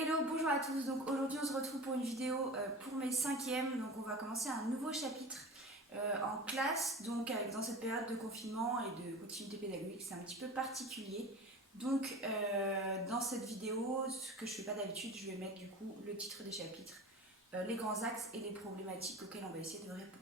Hello, bonjour à tous. Donc aujourd'hui on se retrouve pour une vidéo pour mes 5e. Donc on va commencer un nouveau chapitre en classe. Donc dans cette période de confinement et de continuité pédagogique, c'est un petit peu particulier. Donc dans cette vidéo, ce que je fais pas d'habitude, je vais mettre du coup le titre des chapitres, les grands axes et les problématiques auxquelles on va essayer de répondre.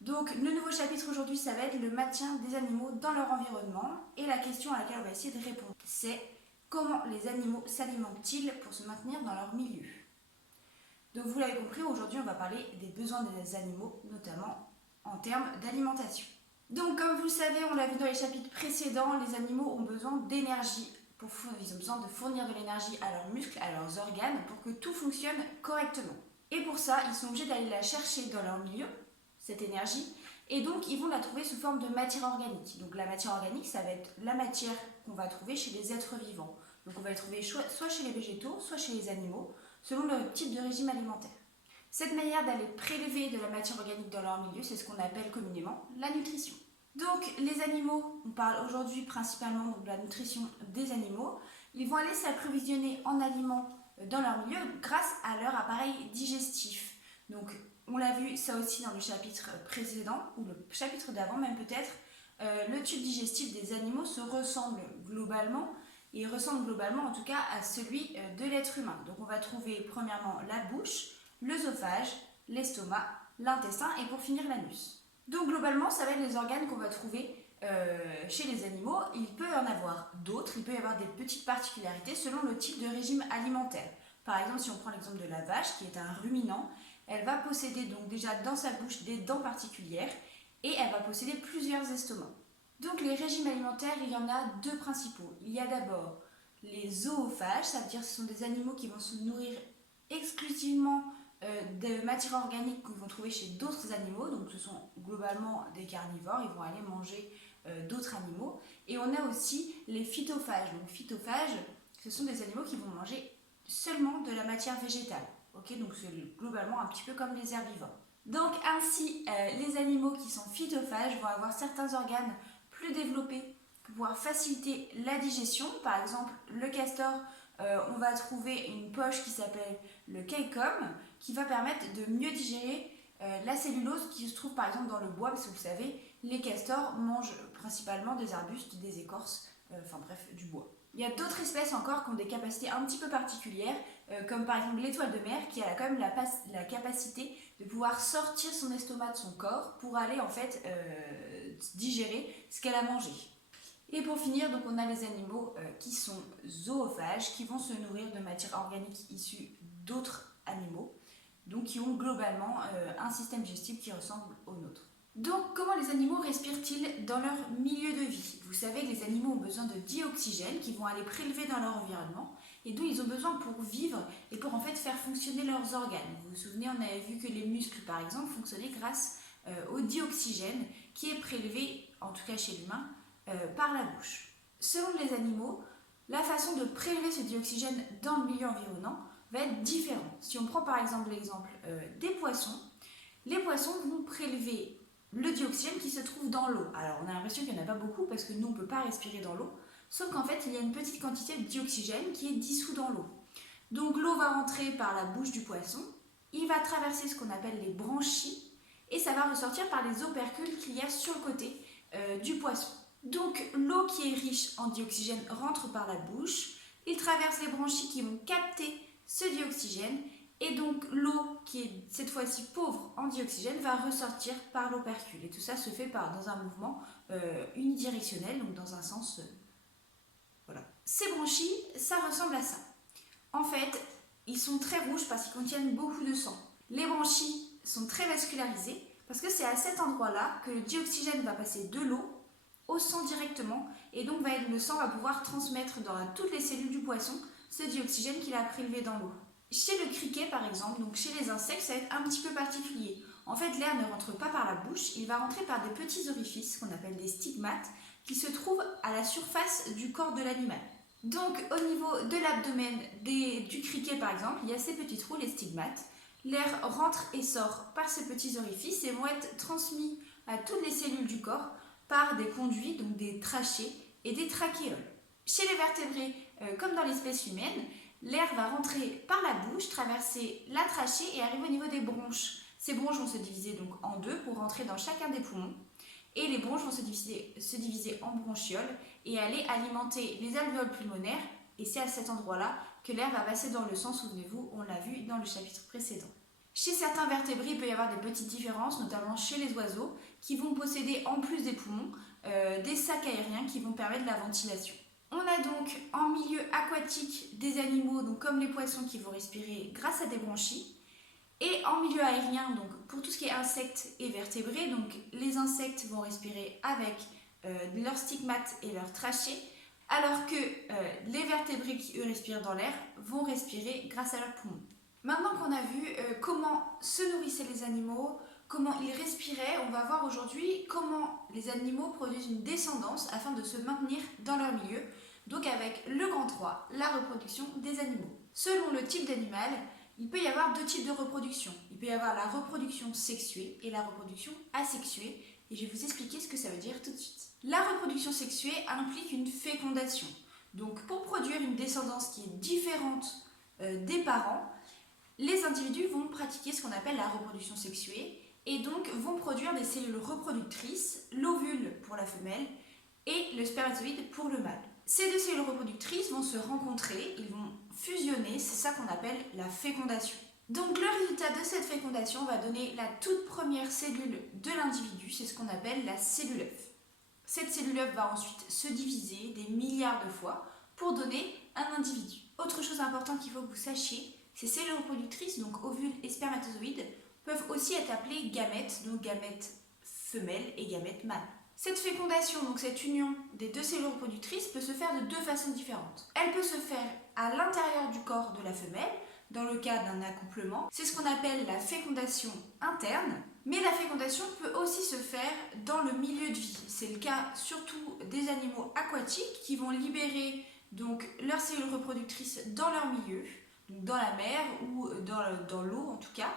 Donc le nouveau chapitre aujourd'hui, ça va être le maintien des animaux dans leur environnement. Et la question à laquelle on va essayer de répondre, c'est comment les animaux s'alimentent-ils pour se maintenir dans leur milieu? Donc vous l'avez compris, aujourd'hui on va parler des besoins des animaux, notamment en termes d'alimentation. Donc comme vous le savez, on l'a vu dans les chapitres précédents, les animaux ont besoin d'énergie. Ils ont besoin de fournir de l'énergie à leurs muscles, à leurs organes, pour que tout fonctionne correctement. Et pour ça, ils sont obligés d'aller la chercher dans leur milieu, cette énergie, et donc ils vont la trouver sous forme de matière organique. Donc la matière organique, ça va être la matière qu'on va trouver chez les êtres vivants. Donc on va la trouver soit chez les végétaux, soit chez les animaux, selon leur type de régime alimentaire. Cette manière d'aller prélever de la matière organique dans leur milieu, c'est ce qu'on appelle communément la nutrition. Donc les animaux, on parle aujourd'hui principalement de la nutrition des animaux, ils vont aller s'approvisionner en aliments dans leur milieu grâce à leur appareil digestif. Donc on l'a vu ça aussi dans le chapitre précédent, ou le chapitre d'avant même peut-être, le tube digestif des animaux se ressemble globalement, et ressemble globalement en tout cas à celui de l'être humain. Donc on va trouver premièrement la bouche, l'œsophage, l'estomac, l'intestin et pour finir l'anus. Donc globalement, ça va être les organes qu'on va trouver chez les animaux. Il peut y en avoir d'autres, il peut y avoir des petites particularités selon le type de régime alimentaire. Par exemple, si on prend l'exemple de la vache, qui est un ruminant, elle va posséder donc déjà dans sa bouche des dents particulières et elle va posséder plusieurs estomacs. Donc les régimes alimentaires, il y en a deux principaux. Il y a d'abord les zoophages, ça veut dire que ce sont des animaux qui vont se nourrir exclusivement de matières organiques qu'ils vont trouver chez d'autres animaux, donc ce sont globalement des carnivores, ils vont aller manger d'autres animaux. Et on a aussi les phytophages. Donc phytophages, ce sont des animaux qui vont manger seulement de la matière végétale. Okay, donc c'est globalement un petit peu comme les herbivores. Donc ainsi, les animaux qui sont phytophages vont avoir certains organes plus développés pour pouvoir faciliter la digestion. Par exemple, le castor, on va trouver une poche qui s'appelle le caecum, qui va permettre de mieux digérer la cellulose qui se trouve par exemple dans le bois, parce que vous savez, les castors mangent principalement des arbustes, des écorces, enfin bref, du bois. Il y a d'autres espèces encore qui ont des capacités un petit peu particulières, comme par exemple l'étoile de mer, qui a quand même la capacité de pouvoir sortir son estomac de son corps pour aller en fait digérer ce qu'elle a mangé. Et pour finir, donc on a les animaux qui sont zoophages, qui vont se nourrir de matière organique issue d'autres animaux, donc qui ont globalement un système digestif qui ressemble au nôtre. Donc comment les animaux respirent-ils dans leur milieu de vie? Vous savez que les animaux ont besoin de dioxygène qu'ils vont aller prélever dans leur environnement et dont ils ont besoin pour vivre et pour en fait faire fonctionner leurs organes. Vous vous souvenez, on avait vu que les muscles par exemple fonctionnaient grâce au dioxygène qui est prélevé, en tout cas chez l'humain, par la bouche. Selon les animaux, la façon de prélever ce dioxygène dans le milieu environnant va être différente. Si on prend par exemple l'exemple des poissons, les poissons vont prélever le dioxygène qui se trouve dans l'eau. Alors on a l'impression qu'il n'y en a pas beaucoup parce que nous on ne peut pas respirer dans l'eau, sauf qu'en fait il y a une petite quantité de dioxygène qui est dissous dans l'eau. Donc l'eau va rentrer par la bouche du poisson, il va traverser ce qu'on appelle les branchies et ça va ressortir par les opercules qu'il y a sur le côté du poisson. Donc l'eau qui est riche en dioxygène rentre par la bouche, il traverse les branchies qui vont capter ce dioxygène et donc l'eau qui est cette fois-ci pauvre en dioxygène va ressortir par l'opercule. Et tout ça se fait dans un mouvement unidirectionnel, donc dans un sens... voilà. Ces branchies, ça ressemble à ça. En fait, ils sont très rouges parce qu'ils contiennent beaucoup de sang. Les branchies sont très vascularisées parce que c'est à cet endroit-là que le dioxygène va passer de l'eau au sang directement et donc le sang va pouvoir transmettre dans toutes les cellules du poisson ce dioxygène qu'il a prélevé dans l'eau. Chez le criquet par exemple, donc chez les insectes, ça va être un petit peu particulier. En fait, l'air ne rentre pas par la bouche, il va rentrer par des petits orifices qu'on appelle des stigmates qui se trouvent à la surface du corps de l'animal. Donc au niveau de l'abdomen du criquet par exemple, il y a ces petits trous, les stigmates. L'air rentre et sort par ces petits orifices et vont être transmis à toutes les cellules du corps par des conduits, donc des trachées et des trachéoles. Chez les vertébrés, comme dans l'espèce humaine, l'air va rentrer par la bouche, traverser la trachée et arriver au niveau des bronches. Ces bronches vont se diviser donc en deux pour rentrer dans chacun des poumons. Et les bronches vont se diviser en bronchioles et aller alimenter les alvéoles pulmonaires. Et c'est à cet endroit-là que l'air va passer dans le sang, souvenez-vous, on l'a vu dans le chapitre précédent. Chez certains vertébrés, il peut y avoir des petites différences, notamment chez les oiseaux, qui vont posséder en plus des poumons, des sacs aériens qui vont permettre la ventilation. On a donc en milieu aquatique des animaux, donc comme les poissons, qui vont respirer grâce à des branchies. Et en milieu aérien, donc pour tout ce qui est insectes et vertébrés, donc les insectes vont respirer avec leurs stigmates et leurs trachées, alors que les vertébrés qui eux respirent dans l'air vont respirer grâce à leurs poumons. Maintenant qu'on a vu comment se nourrissaient les animaux, comment ils respiraient, on va voir aujourd'hui comment les animaux produisent une descendance afin de se maintenir dans leur milieu, donc avec le grand 3, la reproduction des animaux. Selon le type d'animal, il peut y avoir deux types de reproduction. Il peut y avoir la reproduction sexuée et la reproduction asexuée, et je vais vous expliquer ce que ça veut dire tout de suite. La reproduction sexuée implique une fécondation. Donc pour produire une descendance qui est différente des parents, les individus vont pratiquer ce qu'on appelle la reproduction sexuée et donc vont produire des cellules reproductrices, l'ovule pour la femelle et le spermatozoïde pour le mâle. Ces deux cellules reproductrices vont se rencontrer, ils vont fusionner, c'est ça qu'on appelle la fécondation. Donc le résultat de cette fécondation va donner la toute première cellule de l'individu, c'est ce qu'on appelle la cellule œuf. Cette cellule œuf va ensuite se diviser des milliards de fois pour donner un individu. Autre chose importante qu'il faut que vous sachiez, ces cellules reproductrices, donc ovules et spermatozoïdes, peuvent aussi être appelées gamètes, donc gamètes femelles et gamètes mâles. Cette fécondation, donc cette union des deux cellules reproductrices, peut se faire de deux façons différentes. Elle peut se faire à l'intérieur du corps de la femelle, dans le cas d'un accouplement. C'est ce qu'on appelle la fécondation interne, mais la fécondation peut aussi se faire dans le milieu de vie. C'est le cas surtout des animaux aquatiques qui vont libérer donc leurs cellules reproductrices dans leur milieu, donc dans la mer ou dans l'eau en tout cas.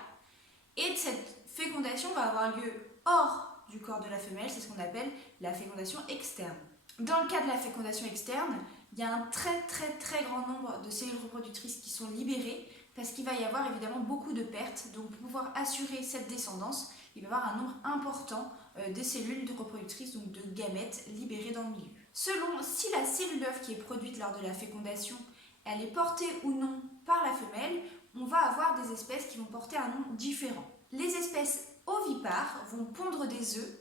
Et cette fécondation va avoir lieu hors du corps de la femelle, c'est ce qu'on appelle la fécondation externe. Dans le cas de la fécondation externe, il y a un très grand nombre de cellules reproductrices qui sont libérées parce qu'il va y avoir évidemment beaucoup de pertes. Donc pour pouvoir assurer cette descendance, il va y avoir un nombre important de cellules reproductrices, donc de gamètes libérées dans le milieu. Selon si la cellule œuf qui est produite lors de la fécondation, elle est portée ou non par la femelle, on va avoir des espèces qui vont porter un nom différent. Les espèces ovipares vont pondre des œufs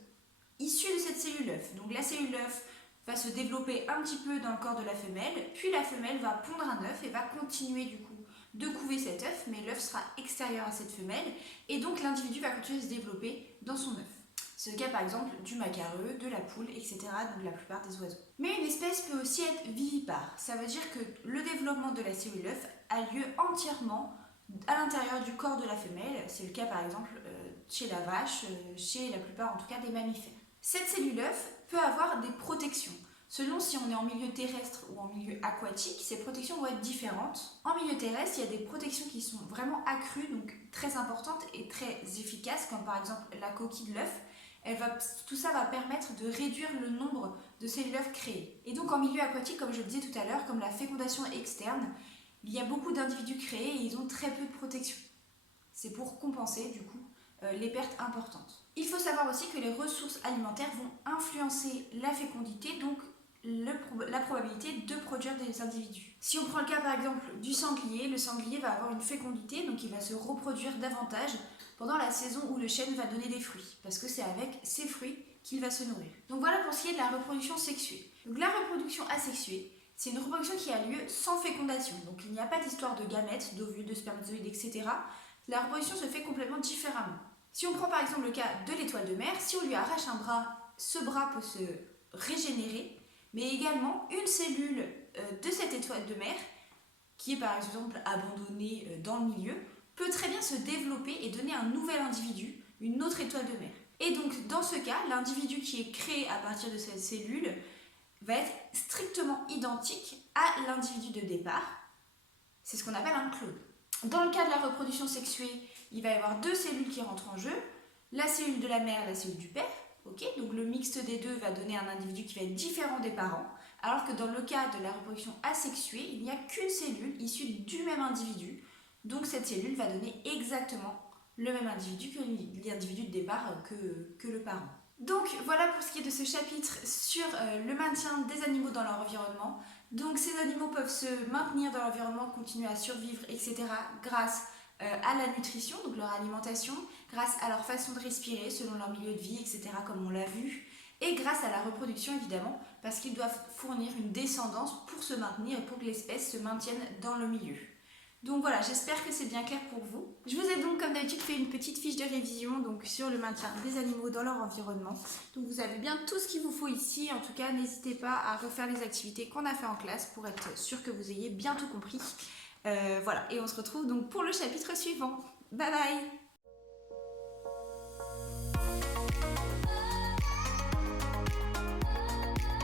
issus de cette cellule œuf. Donc la cellule œuf va se développer un petit peu dans le corps de la femelle, puis la femelle va pondre un œuf et va continuer du coup de couver cet œuf, mais l'œuf sera extérieur à cette femelle et donc l'individu va continuer à se développer dans son œuf. C'est le cas par exemple du macareux, de la poule, etc., donc la plupart des oiseaux. Mais une espèce peut aussi être vivipare. Ça veut dire que le développement de la cellule œuf a lieu entièrement à l'intérieur du corps de la femelle. C'est le cas par exemple chez la vache, chez la plupart en tout cas des mammifères. Cette cellule œuf peut avoir des protections. Selon si on est en milieu terrestre ou en milieu aquatique, ces protections vont être différentes. En milieu terrestre, il y a des protections qui sont vraiment accrues, donc très importantes et très efficaces, comme par exemple la coquille de l'œuf. Tout ça va permettre de réduire le nombre de cellules œufs créées. Et donc en milieu aquatique, comme je le disais tout à l'heure, comme la fécondation externe, il y a beaucoup d'individus créés et ils ont très peu de protection. C'est pour compenser du coup les pertes importantes. Il faut savoir aussi que les ressources alimentaires vont influencer la fécondité, donc la probabilité de produire des individus. Si on prend le cas par exemple du sanglier, le sanglier va avoir une fécondité, donc il va se reproduire davantage pendant la saison où le chêne va donner des fruits, parce que c'est avec ces fruits qu'il va se nourrir. Donc voilà pour ce qui est de la reproduction sexuée. Donc la reproduction asexuée, c'est une reproduction qui a lieu sans fécondation, donc il n'y a pas d'histoire de gamètes, d'ovules, de spermatozoïdes, etc. La reproduction se fait complètement différemment. Si on prend par exemple le cas de l'étoile de mer, si on lui arrache un bras, ce bras peut se régénérer, mais également une cellule de cette étoile de mer, qui est par exemple abandonnée dans le milieu, peut très bien se développer et donner un nouvel individu, une autre étoile de mer. Et donc dans ce cas, l'individu qui est créé à partir de cette cellule va être strictement identique à l'individu de départ. C'est ce qu'on appelle un clone. Dans le cas de la reproduction sexuée, il va y avoir deux cellules qui rentrent en jeu, la cellule de la mère et la cellule du père. Ok, donc le mixte des deux va donner un individu qui va être différent des parents, alors que dans le cas de la reproduction asexuée, il n'y a qu'une cellule issue du même individu. Donc cette cellule va donner exactement le même individu que l'individu de départ que le parent. Donc voilà pour ce qui est de ce chapitre sur le maintien des animaux dans leur environnement. Donc ces animaux peuvent se maintenir dans l'environnement, continuer à survivre, etc. grâce à la nutrition, donc leur alimentation, grâce à leur façon de respirer selon leur milieu de vie, etc. comme on l'a vu, et grâce à la reproduction évidemment, parce qu'ils doivent fournir une descendance pour se maintenir et pour que l'espèce se maintienne dans le milieu. Donc voilà, j'espère que c'est bien clair pour vous. Je vous ai donc comme d'habitude fait une petite fiche de révision donc sur le maintien des animaux dans leur environnement. Donc vous avez bien tout ce qu'il vous faut ici. En tout cas, n'hésitez pas à refaire les activités qu'on a fait en classe pour être sûr que vous ayez bien tout compris. Voilà, et on se retrouve donc pour le chapitre suivant. Bye bye!